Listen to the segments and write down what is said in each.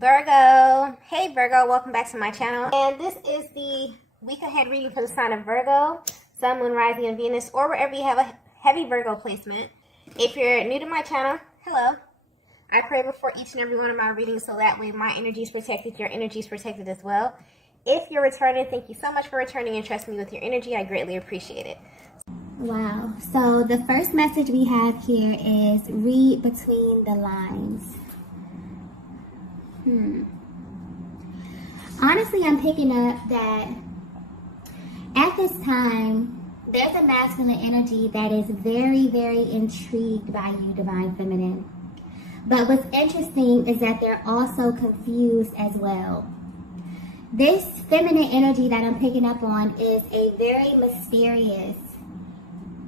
Virgo. Hey Virgo, welcome back to my channel. And this is the week ahead reading for the sign of Virgo, Sun, Moon, Rising, and Venus, or wherever you have a heavy Virgo placement. If you're new to my channel, hello. I pray before each and every one of my readings so that way my energy is protected, your energy is protected as well. If you're returning, thank you so much for returning and trusting me with your energy. I greatly appreciate it. Wow. So the first message we have here is read between the lines. Honestly, I'm picking up that at this time, there's a masculine energy that is very, very intrigued by you, Divine Feminine. But what's interesting is that they're also confused as well. This feminine energy that I'm picking up on is a very mysterious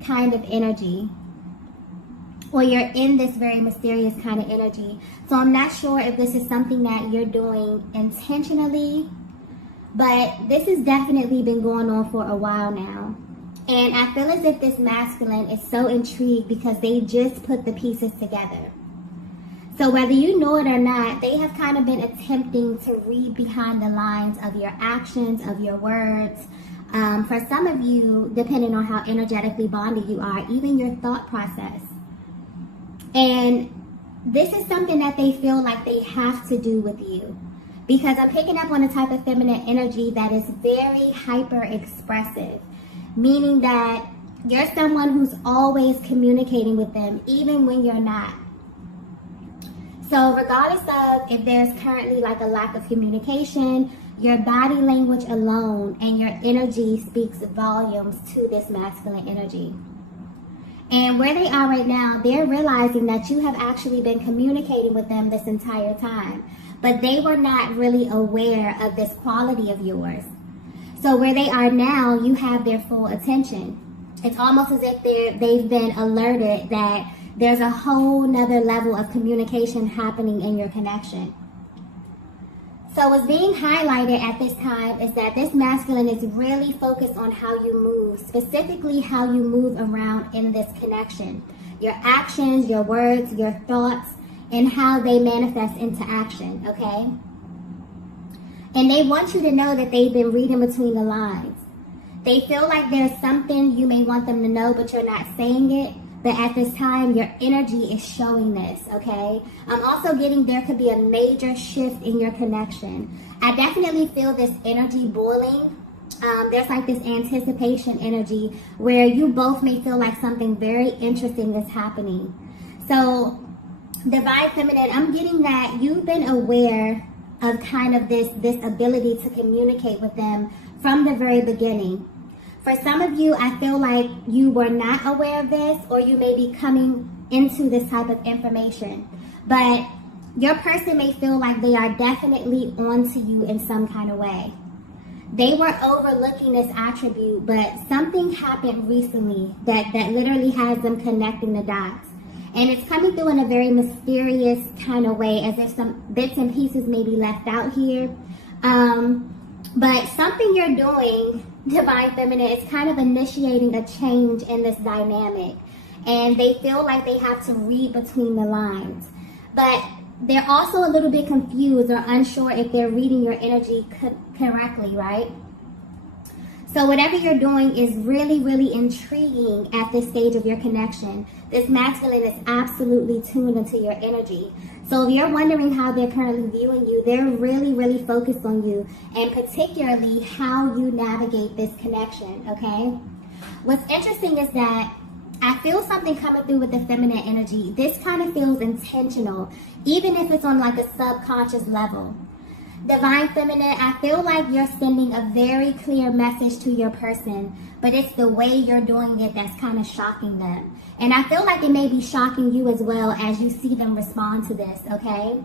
kind of energy. Or you're in this very mysterious kind of energy. So I'm not sure if this is something that you're doing intentionally, but this has definitely been going on for a while now. And I feel as if this masculine is so intrigued because they just put the pieces together. So whether you know it or not, they have kind of been attempting to read behind the lines of your actions, of your words. For some of you, depending on how energetically bonded you are, even your thought process. And this is something that they feel like they have to do with you. Because I'm picking up on a type of feminine energy that is very hyper expressive. Meaning that you're someone who's always communicating with them, even when you're not. So regardless of if there's currently like a lack of communication, your body language alone and your energy speaks volumes to this masculine energy. And where they are right now, they're realizing that you have actually been communicating with them this entire time. But they were not really aware of this quality of yours. So where they are now, you have their full attention. It's almost as if they've been alerted that there's a whole nother level of communication happening in your connection. So what's being highlighted at this time is that this masculine is really focused on how you move, specifically how you move around in this connection. Your actions, your words, your thoughts, and how they manifest into action, okay? And they want you to know that they've been reading between the lines. They feel like there's something you may want them to know, but you're not saying it. But at this time, your energy is showing this, okay? I'm also getting there could be a major shift in your connection. I definitely feel this energy boiling. There's like this anticipation energy where you both may feel like something very interesting is happening. So, Divine Feminine, I'm getting that you've been aware of kind of this ability to communicate with them from the very beginning. For some of you, I feel like you were not aware of this, or you may be coming into this type of information. But your person may feel like they are definitely onto you in some kind of way. They were overlooking this attribute, but something happened recently that literally has them connecting the dots. And it's coming through in a very mysterious kind of way, as if some bits and pieces may be left out here. But something you're doing, Divine Feminine, is kind of initiating a change in this dynamic. And they feel like they have to read between the lines. But they're also a little bit confused or unsure if they're reading your energy correctly, right? So whatever you're doing is really, really intriguing at this stage of your connection. This masculine is absolutely tuned into your energy. So if you're wondering how they're currently viewing you, they're really, really focused on you, and particularly how you navigate this connection, okay? What's interesting is that I feel something coming through with the feminine energy. This kind of feels intentional, even if it's on like a subconscious level. Divine Feminine, I feel like you're sending a very clear message to your person, but it's the way you're doing it that's kind of shocking them. And I feel like it may be shocking you as well as you see them respond to this, okay?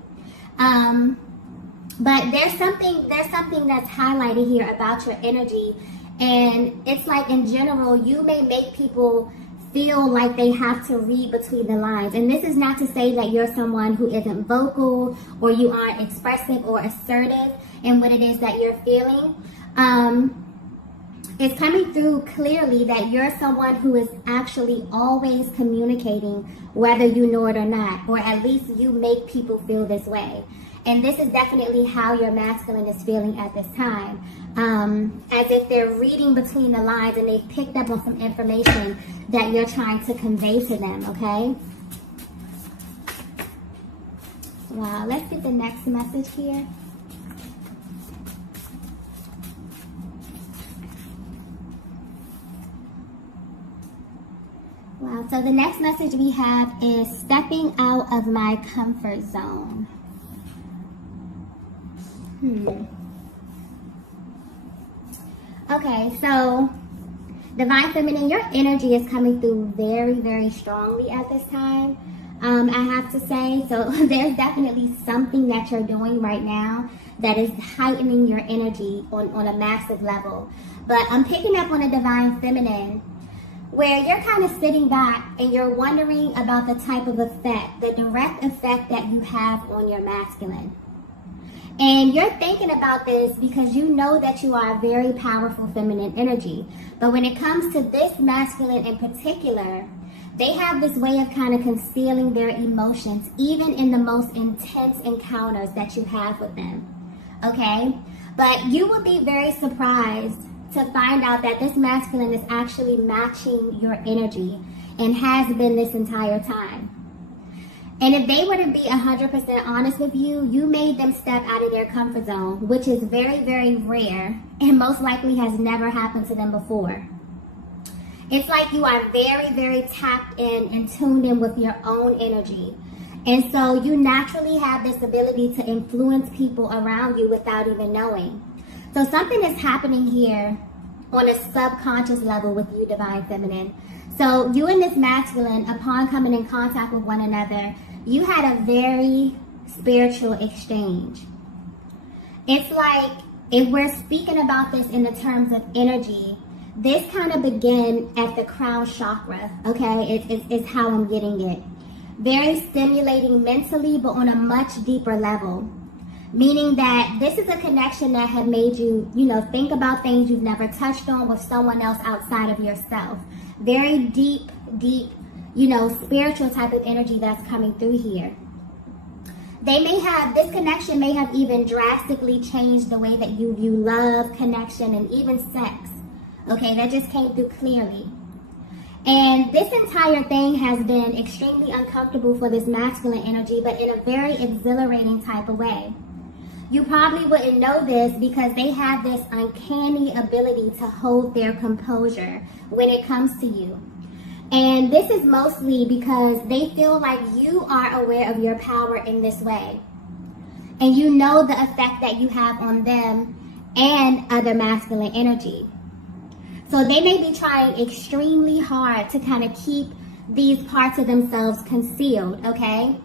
But there's something that's highlighted here about your energy, and it's like in general, you may make people feel like they have to read between the lines. And this is not to say that you're someone who isn't vocal or you aren't expressive or assertive in what it is that you're feeling. It's coming through clearly that you're someone who is actually always communicating, whether you know it or not, or at least you make people feel this way. And this is definitely how your masculine is feeling at this time. As if they're reading between the lines and they've picked up on some information that you're trying to convey to them, okay? Wow, let's get the next message here. Wow, so the next message we have is stepping out of my comfort zone. Okay, so Divine Feminine, your energy is coming through very, very strongly at this time. I have to say, so there's definitely something that you're doing right now that is heightening your energy on a massive level. But I'm picking up on a Divine Feminine where you're kind of sitting back and you're wondering about the type of effect, the direct effect that you have on your masculine. And you're thinking about this because you know that you are a very powerful feminine energy. But when it comes to this masculine in particular, they have this way of kind of concealing their emotions, even in the most intense encounters that you have with them. Okay? But you will be very surprised to find out that this masculine is actually matching your energy and has been this entire time. And if they were to be 100% honest with you, you made them step out of their comfort zone, which is very, very rare and most likely has never happened to them before. It's like you are very, very tapped in and tuned in with your own energy. And so you naturally have this ability to influence people around you without even knowing. So something is happening here on a subconscious level with you, Divine Feminine. So you and this masculine, upon coming in contact with one another, you had a very spiritual exchange. It's like, if we're speaking about this in the terms of energy, this kind of began at the crown chakra, okay? It's how I'm getting it. Very stimulating mentally, but on a much deeper level. Meaning that this is a connection that had made you, think about things you've never touched on with someone else outside of yourself. Very deep, spiritual type of energy that's coming through here. This connection may have even drastically changed the way that you view love, connection, and even sex. Okay, that just came through clearly. And this entire thing has been extremely uncomfortable for this masculine energy, but in a very exhilarating type of way. You probably wouldn't know this because they have this uncanny ability to hold their composure when it comes to you. And this is mostly because they feel like you are aware of your power in this way. And you know the effect that you have on them and other masculine energy. So they may be trying extremely hard to kind of keep these parts of themselves concealed, okay?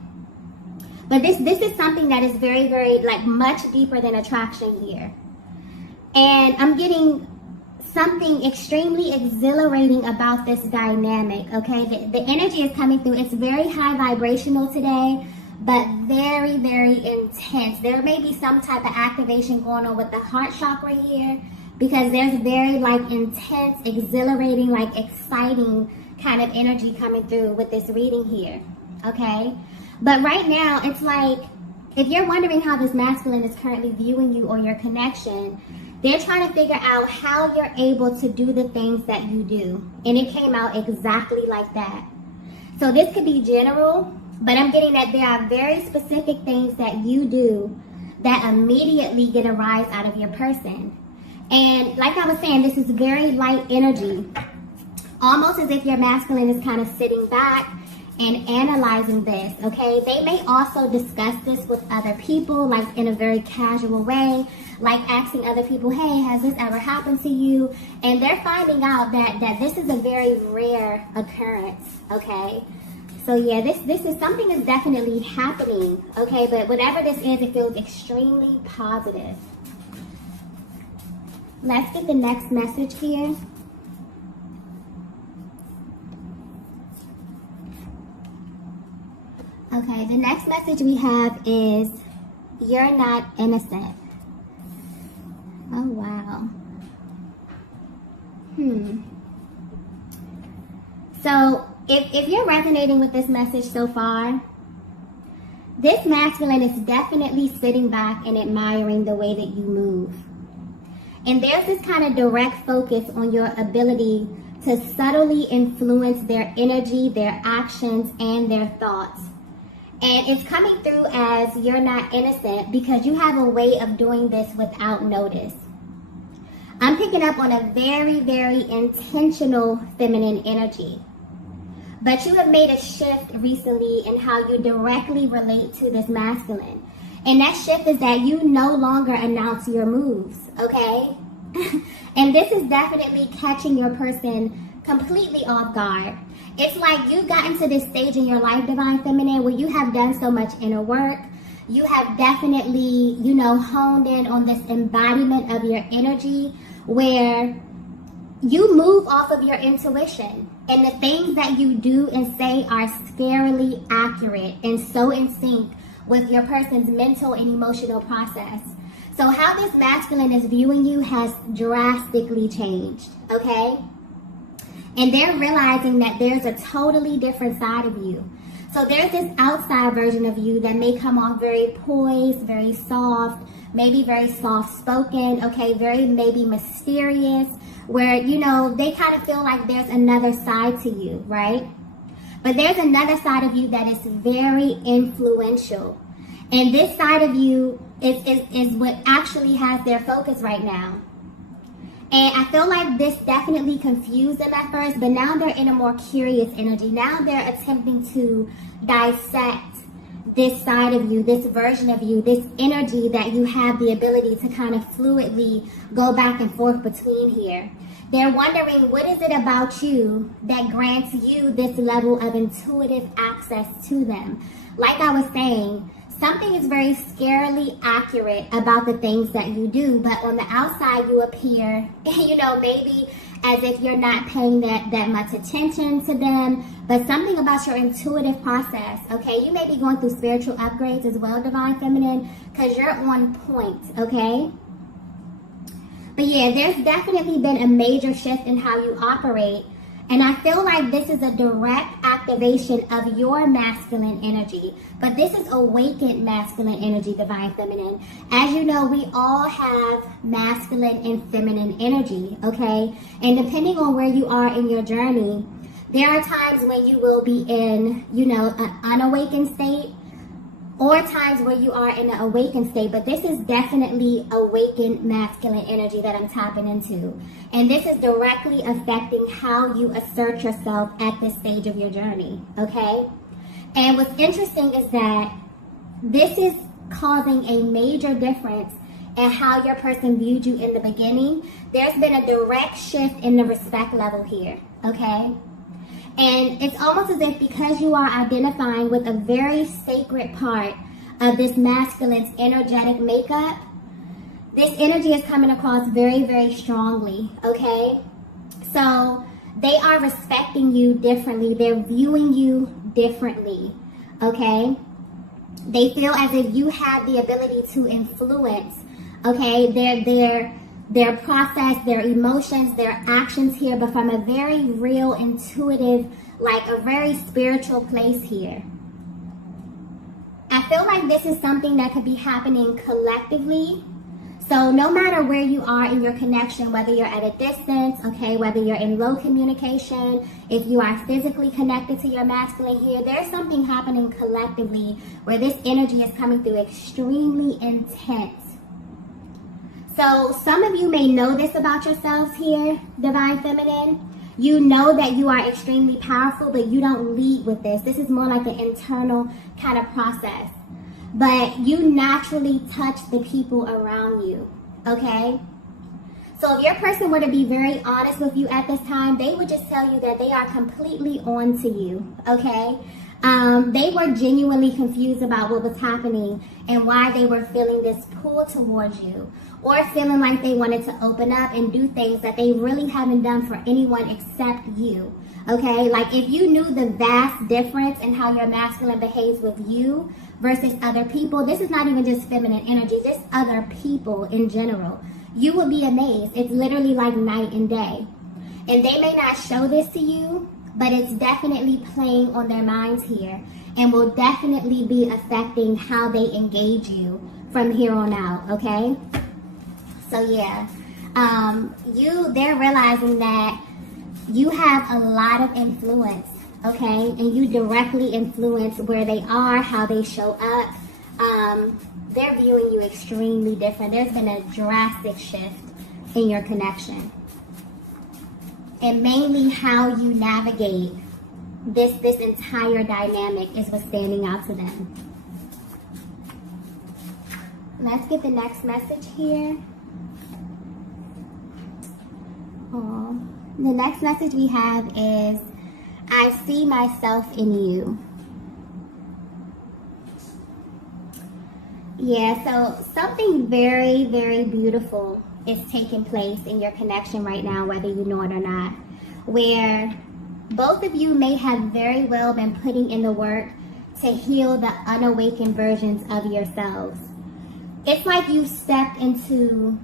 But this is something that is very, very, much deeper than attraction here. And I'm getting something extremely exhilarating about this dynamic, okay? The energy is coming through. It's very high vibrational today, but very, very intense. There may be some type of activation going on with the heart chakra here because there's very, intense, exhilarating, exciting kind of energy coming through with this reading here, okay? But right now, it's like, if you're wondering how this masculine is currently viewing you or your connection, they're trying to figure out how you're able to do the things that you do. And it came out exactly like that. So this could be general, but I'm getting that there are very specific things that you do that immediately get a rise out of your person. And like I was saying, this is very light energy. Almost as if your masculine is kind of sitting back and analyzing this, okay? They may also discuss this with other people, in a very casual way, asking other people, hey, has this ever happened to you? And they're finding out that this is a very rare occurrence, okay? So yeah, this is something that's definitely happening, okay? But whatever this is, it feels extremely positive. Let's get the next message here. Okay, the next message we have is, you're not innocent. Oh, wow. So, if you're resonating with this message so far, this masculine is definitely sitting back and admiring the way that you move. And there's this kind of direct focus on your ability to subtly influence their energy, their actions, and their thoughts. And it's coming through as you're not innocent because you have a way of doing this without notice. I'm picking up on a very, very intentional feminine energy. But you have made a shift recently in how you directly relate to this masculine. And that shift is that you no longer announce your moves, okay? And this is definitely catching your person completely off guard. It's like you've gotten to this stage in your life, Divine Feminine, where you have done so much inner work. You have definitely, honed in on this embodiment of your energy where you move off of your intuition. And the things that you do and say are scarily accurate and so in sync with your person's mental and emotional process. So how this masculine is viewing you has drastically changed, okay? And they're realizing that there's a totally different side of you. So there's this outside version of you that may come off very poised, very soft, maybe very soft-spoken, okay, very maybe mysterious, where, they kind of feel like there's another side to you, right? But there's another side of you that is very influential. And this side of you is what actually has their focus right now. And I feel like this definitely confused them at first, but now they're in a more curious energy. Now they're attempting to dissect this side of you, this version of you, this energy that you have the ability to kind of fluidly go back and forth between here. They're wondering, what is it about you that grants you this level of intuitive access to them? Like I was saying, something is very scarily accurate about the things that you do, but on the outside you appear, maybe as if you're not paying that much attention to them, but something about your intuitive process, okay? You may be going through spiritual upgrades as well, Divine Feminine, because you're on point, okay? But yeah, there's definitely been a major shift in how you operate. And I feel like this is a direct activation of your masculine energy. But this is awakened masculine energy, Divine Feminine. As you know, we all have masculine and feminine energy, okay? And depending on where you are in your journey, there are times when you will be in, an unawakened state, or times where you are in an awakened state, but this is definitely awakened masculine energy that I'm tapping into. And this is directly affecting how you assert yourself at this stage of your journey, okay? And what's interesting is that this is causing a major difference in how your person viewed you in the beginning. There's been a direct shift in the respect level here, okay? And it's almost as if because you are identifying with a very sacred part of this masculine's energetic makeup, this energy is coming across very, very strongly, okay? So they are respecting you differently. They're viewing you differently, okay? They feel as if you have the ability to influence, okay, their process, their emotions, their actions here, but from a very real, intuitive, like a very spiritual place here. I feel like this is something that could be happening collectively. So no matter where you are in your connection, whether you're at a distance, okay, whether you're in low communication, if you are physically connected to your masculine here, there's something happening collectively where this energy is coming through extremely intense. So some of you may know this about yourselves here, Divine Feminine. You know that you are extremely powerful, but you don't lead with this. This is more like an internal kind of process. But you naturally touch the people around you, okay? So if your person were to be very honest with you at this time, they would just tell you that they are completely on to you, okay? They were genuinely confused about what was happening and why they were feeling this pull towards you, or feeling like they wanted to open up and do things that they really haven't done for anyone except you, okay? Like if you knew the vast difference in how your masculine behaves with you versus other people, this is not even just feminine energy, just other people in general, you would be amazed. It's literally like night and day. And they may not show this to you, but it's definitely playing on their minds here and will definitely be affecting how they engage you from here on out, okay? So yeah, they're realizing that you have a lot of influence, okay? And you directly influence where they are, how they show up. They're viewing you extremely different. There's been a drastic shift in your connection. And mainly how you navigate this entire dynamic is what's standing out to them. Let's get the next message here. The next message we have is, I see myself in you. Yeah, so something very, very beautiful is taking place in your connection right now, whether you know it or not, where both of you may have very well been putting in the work to heal the unawakened versions of yourselves. It's like you stepped into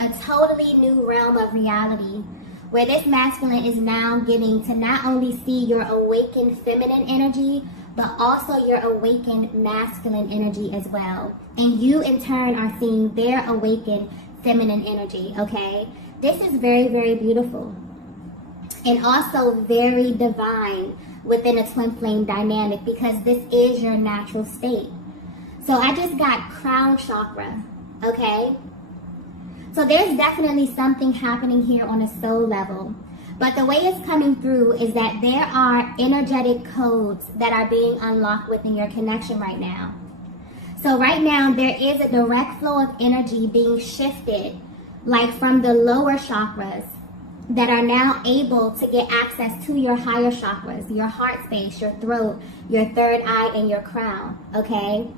a totally new realm of reality where this masculine is now getting to not only see your awakened feminine energy, but also your awakened masculine energy as well. And you in turn are seeing their awakened feminine energy, okay? This is very, very beautiful. And also very divine within a twin flame dynamic, because this is your natural state. So I just got crown chakra, okay? So there's definitely something happening here on a soul level. But the way it's coming through is that there are energetic codes that are being unlocked within your connection right now. So right now there is a direct flow of energy being shifted, like from the lower chakras, that are now able to get access to your higher chakras, your heart space, your throat, your third eye, and your crown, okay?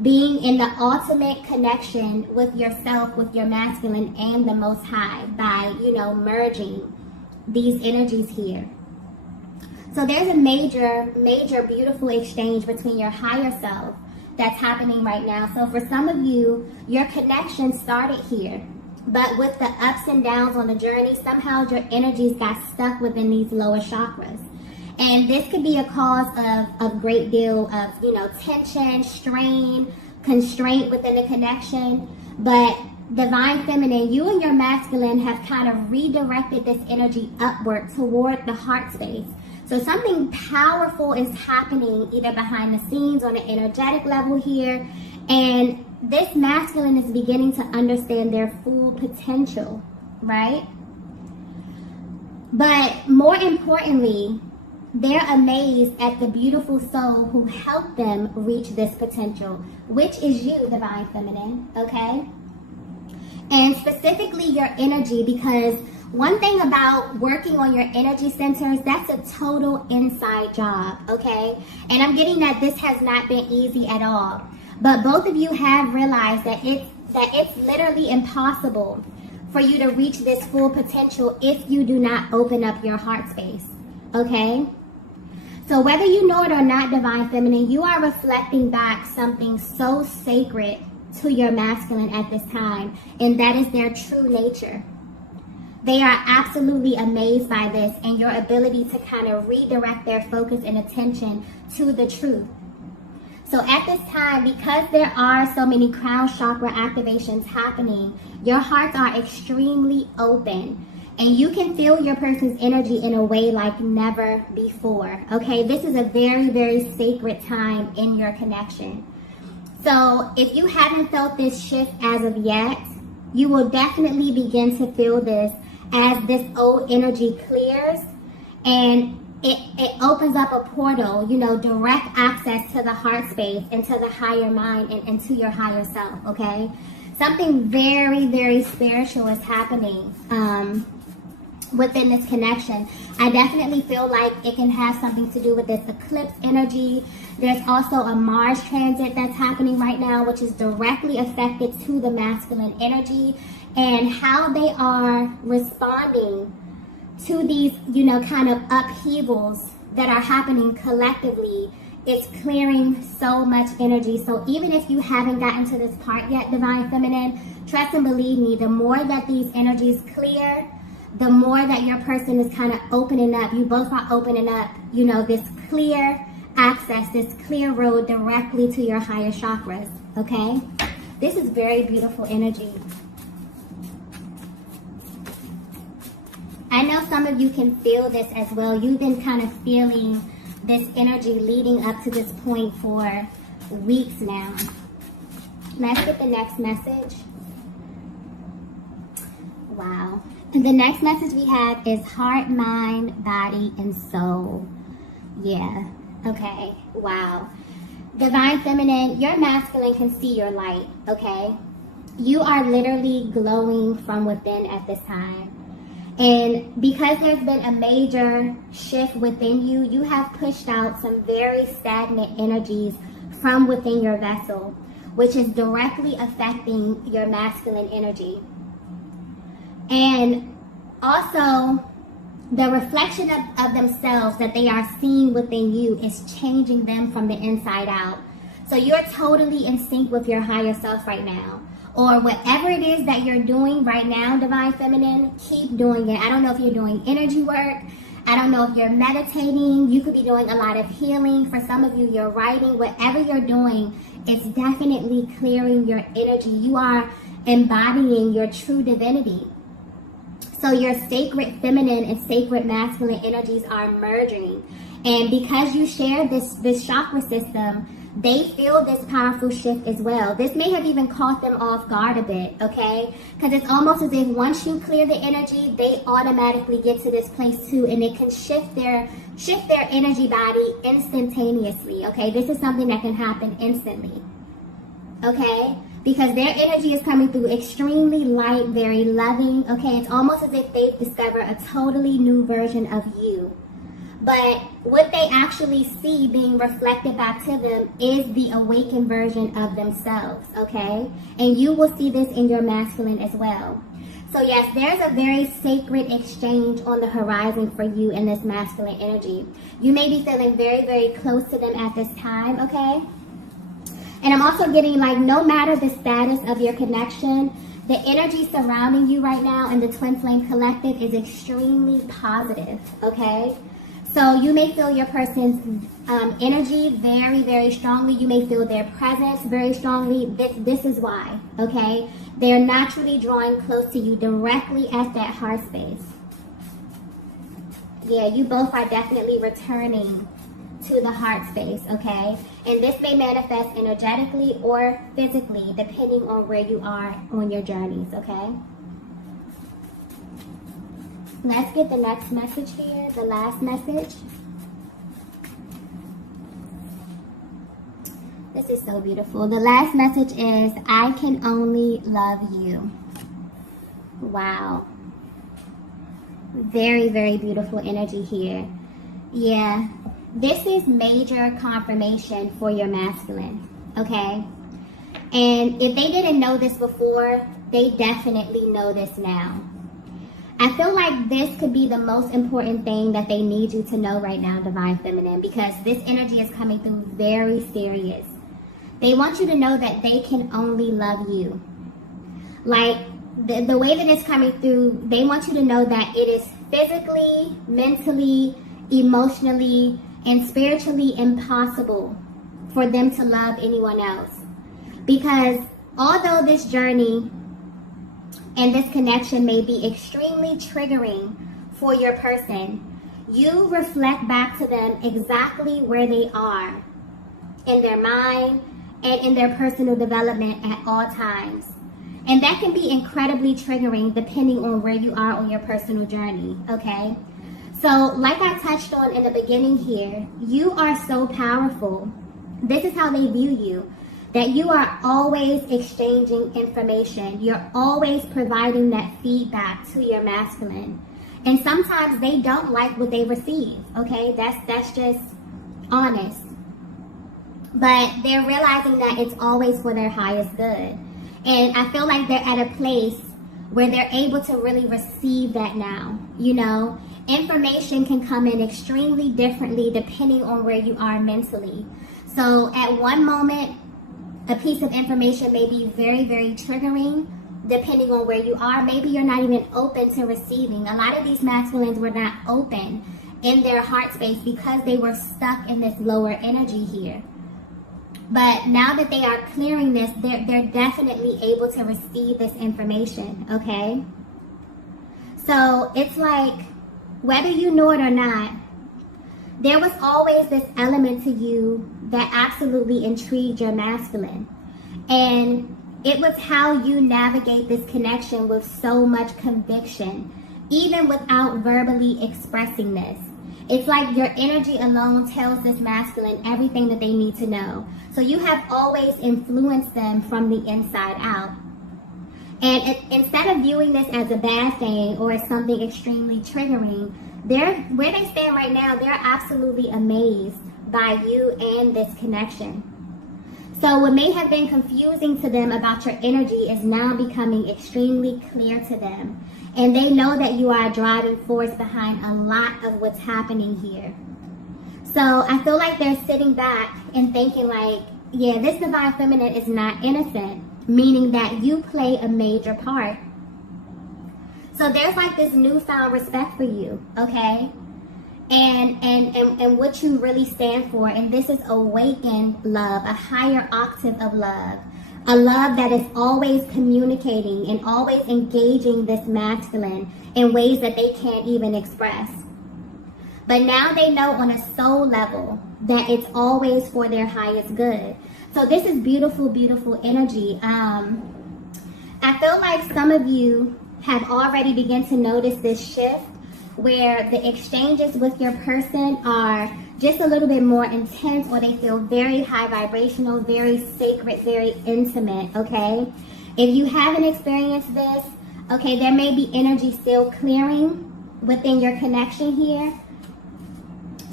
Being in the ultimate connection with yourself, with your masculine and the Most High by, merging these energies here. So there's a major, major beautiful exchange between your higher self that's happening right now. So for some of you, your connection started here, but with the ups and downs on the journey, somehow your energies got stuck within these lower chakras. And this could be a cause of a great deal of, tension, strain, constraint within the connection. But Divine Feminine, you and your masculine have kind of redirected this energy upward toward the heart space. So something powerful is happening either behind the scenes on an energetic level here. And this masculine is beginning to understand their full potential, right? But more importantly, they're amazed at the beautiful soul who helped them reach this potential, which is you, Divine Feminine, okay? And specifically your energy, because one thing about working on your energy centers, that's a total inside job, okay? And I'm getting that this has not been easy at all. But both of you have realized that it's literally impossible for you to reach this full potential if you do not open up your heart space, okay? So whether you know it or not, Divine Feminine, you are reflecting back something so sacred to your masculine at this time, and that is their true nature. They are absolutely amazed by this and your ability to kind of redirect their focus and attention to the truth. So at this time, because there are so many crown chakra activations happening, your hearts are extremely open. And you can feel your person's energy in a way like never before, okay? This is a very, very sacred time in your connection. So if you haven't felt this shift as of yet, you will definitely begin to feel this as this old energy clears and it opens up a portal, direct access to the heart space and to the higher mind and to your higher self, okay? Something very, very spiritual is happening within this connection. I definitely feel like it can have something to do with this eclipse energy. There's also a Mars transit that's happening right now, which is directly affected to the masculine energy and how they are responding to these, kind of upheavals that are happening collectively. It's clearing so much energy. So even if you haven't gotten to this part yet, Divine Feminine, trust and believe me, the more that these energies clear, the more that your person is kind of opening up, you both are opening up, you know, this clear access, this clear road directly to your higher chakras, okay? This is very beautiful energy. I know some of you can feel this as well. You've been kind of feeling this energy leading up to this point for weeks now. Let's get the next message. Wow. And the next message we have is heart, mind, body, and soul. Yeah. Okay. Wow. Divine Feminine, your masculine can see your light, okay? You are literally glowing from within at this time. And because there's been a major shift within you, you have pushed out some very stagnant energies from within your vessel, which is directly affecting your masculine energy. And also, the reflection of themselves that they are seeing within you is changing them from the inside out. So you're totally in sync with your higher self right now. Or whatever it is that you're doing right now, Divine Feminine, keep doing it. I don't know if you're doing energy work. I don't know if you're meditating. You could be doing a lot of healing. For some of you, you're writing. Whatever you're doing, it's definitely clearing your energy. You are embodying your true divinity. So your sacred feminine and sacred masculine energies are merging. And because you share this chakra system, they feel this powerful shift as well. This may have even caught them off guard a bit, okay? Because it's almost as if once you clear the energy, they automatically get to this place too, and it can shift their energy body instantaneously, okay? This is something that can happen instantly, okay? Because their energy is coming through extremely light, very loving, okay? It's almost as if they've discovered a totally new version of you. But what they actually see being reflected back to them is the awakened version of themselves, okay? And you will see this in your masculine as well. So yes, there's a very sacred exchange on the horizon for you in this masculine energy. You may be feeling very, very close to them at this time, okay? And I'm also getting like, no matter the status of your connection, the energy surrounding you right now in the Twin Flame Collective is extremely positive, okay? So you may feel your person's energy very, very strongly. You may feel their presence very strongly. This is why, okay? They're naturally drawing close to you directly at that heart space. Yeah, you both are definitely returning to the heart space, okay? And this may manifest energetically or physically, depending on where you are on your journeys, okay? Let's get the next message here, the last message. This is so beautiful. The last message is, I can only love you. Wow. Very, very beautiful energy here. Yeah, this is major confirmation for your masculine, okay? And if they didn't know this before, they definitely know this now. I feel like this could be the most important thing that they need you to know right now, Divine Feminine, because this energy is coming through very serious. They want you to know that they can only love you. Like, the way that it's coming through, they want you to know that it is physically, mentally, emotionally, and spiritually impossible for them to love anyone else. Because although this journey and this connection may be extremely triggering for your person, you reflect back to them exactly where they are in their mind and in their personal development at all times. And that can be incredibly triggering depending on where you are on your personal journey, okay? So like I touched on in the beginning here, you are so powerful. This is how they view you. That you are always exchanging information. You're always providing that feedback to your masculine. And sometimes they don't like what they receive, okay? That's just honest. But they're realizing that it's always for their highest good. And I feel like they're at a place where they're able to really receive that now, you know? Information can come in extremely differently depending on where you are mentally. So at one moment, a piece of information may be very, very triggering, depending on where you are. Maybe you're not even open to receiving. A lot of these masculines were not open in their heart space because they were stuck in this lower energy here. But now that they are clearing this, they're definitely able to receive this information, okay? So it's like, whether you know it or not, there was always this element to you that absolutely intrigued your masculine. And it was how you navigate this connection with so much conviction, even without verbally expressing this. It's like your energy alone tells this masculine everything that they need to know. So you have always influenced them from the inside out. And instead of viewing this as a bad thing or as something extremely triggering, where they stand right now, they're absolutely amazed by you and this connection. So what may have been confusing to them about your energy is now becoming extremely clear to them. And they know that you are a driving force behind a lot of what's happening here. So I feel like they're sitting back and thinking like, yeah, this divine feminine is not innocent, meaning that you play a major part. So there's like this newfound respect for you, okay? And what you really stand for. And this is awakened love, a higher octave of love. A love that is always communicating and always engaging this masculine in ways that they can't even express. But now they know on a soul level that it's always for their highest good. So this is beautiful, beautiful energy. I feel like some of you have already begun to notice this shift where the exchanges with your person are just a little bit more intense, or they feel very high vibrational, very sacred, very intimate, okay? If you haven't experienced this, okay, there may be energy still clearing within your connection here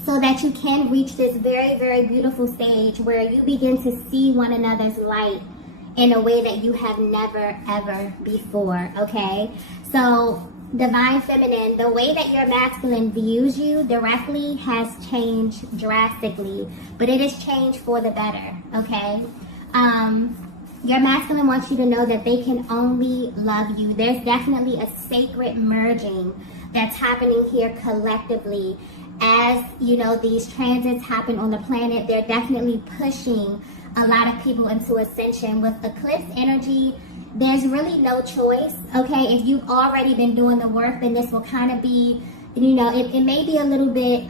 so that you can reach this very, very beautiful stage where you begin to see one another's light in a way that you have never, ever before, okay? So divine feminine, the way that your masculine views you directly has changed drastically, but it has changed for the better, okay? Your masculine wants you to know that they can only love you. There's definitely a sacred merging that's happening here collectively. As, you know, these transits happen on the planet, they're definitely pushing a lot of people into ascension. With eclipse energy, there's really no choice, okay? If you've already been doing the work, then this will kind of be, you know, it may be a little bit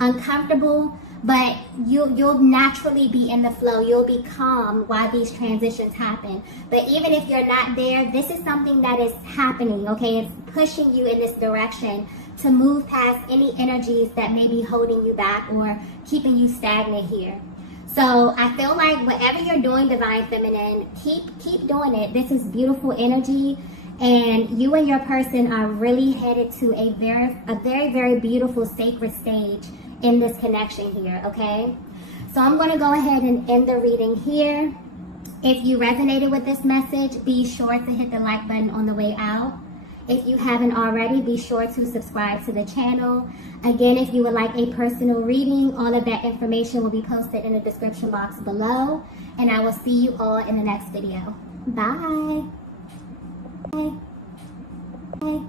uncomfortable, but you'll naturally be in the flow. You'll be calm while these transitions happen. But even if you're not there, this is something that is happening, okay? It's pushing you in this direction to move past any energies that may be holding you back or keeping you stagnant here. So I feel like whatever you're doing, divine feminine, keep doing it. This is beautiful energy, and you and your person are really headed to a very, very beautiful sacred stage in this connection here, okay? So I'm going to go ahead and end the reading here. If you resonated with this message, be sure to hit the like button on the way out. If you haven't already, be sure to subscribe to the channel. Again, if you would like a personal reading, all of that information will be posted in the description box below. And I will see you all in the next video. Bye. Bye. Bye.